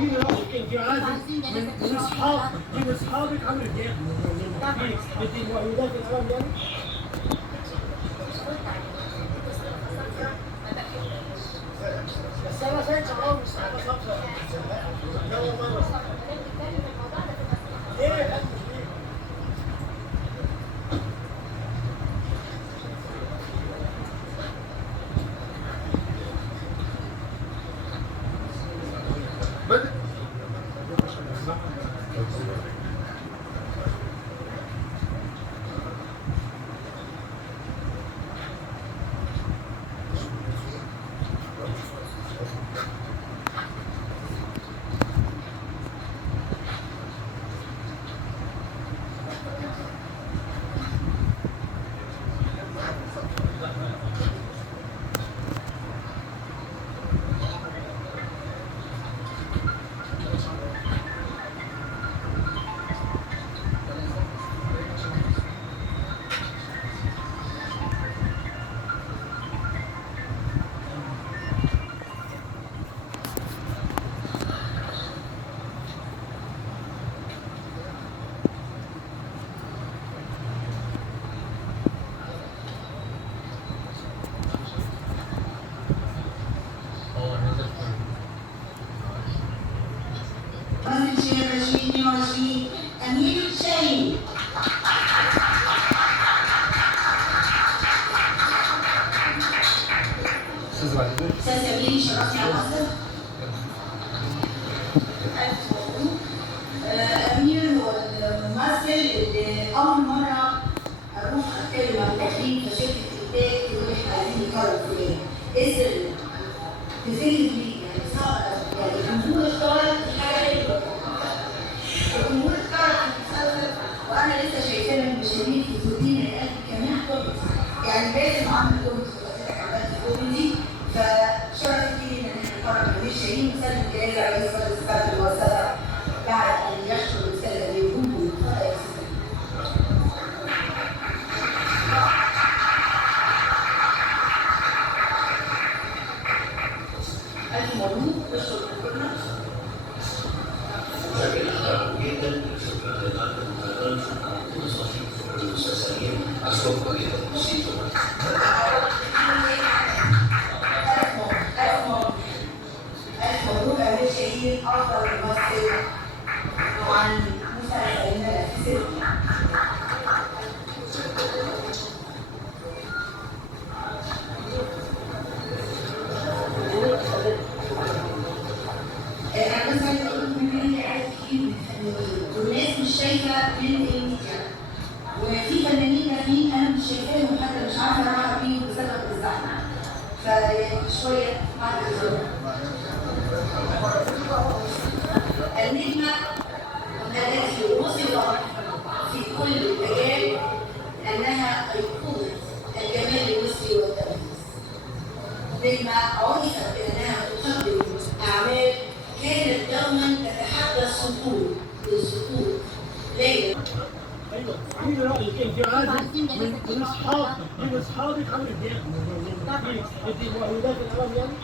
من اصحابك عمرو دياب بدي مؤيدات الامام يعني. بس انا فايت خالص انا خمسه ليه؟ أمير الشاهين. أستاذ أمير شرفني على مصر. ألف مبروك. أمير هو الممثل اللي أول مرة أروح أتكلم عن تكليف في شركة إنتاج تقول إحنا عايزين نكرر فلان. إيه السر؟ تفيد لي يعني صعب يعني الجمهور اشترك في حاجة حلوة. الجمهور اشترك في المسلسل وأنا لسه شايفانا مشاهير في الروتين اللي قال كمان كوميدي. يعني لازم أعمل كوميدي في عملت كوميدي فشرف لي إن إحنا نكرر أمير شاهين مسلم جايزة رئيس مجلس الشعب المؤسسة بعد أن يشكر الأستاذ أبي يقوم بالخطأ. ألف مبروك بشكر كلنا. شكرا جدا شكرا لكم شكرا لكل صديق المستثمرين اشكركم جدا ألف مبروك أمير شاهين أفضل ممثل عن مسلسل السر. أنا بس عايزة أقول لكم إن أنت عارف كتير من الفنانين والناس مش شايفة من الميديا وفي فنانين تانيين أنا مش شايفاهم حتى مش عارفة أروح بيهم بسبب الزحمة فشوية بعد الظهر. النجمة التي وصفت في كل مجال أنها أيقونة الجمال المصري والتمييز. نجمة عرفت بأنها تقدم أعمال كانت دوما تتحدى السطور للسطور ليلا. ايوه قولي رايك انت عادي من اصحابك عمرو دياب بدي مؤيدات الامام يعني.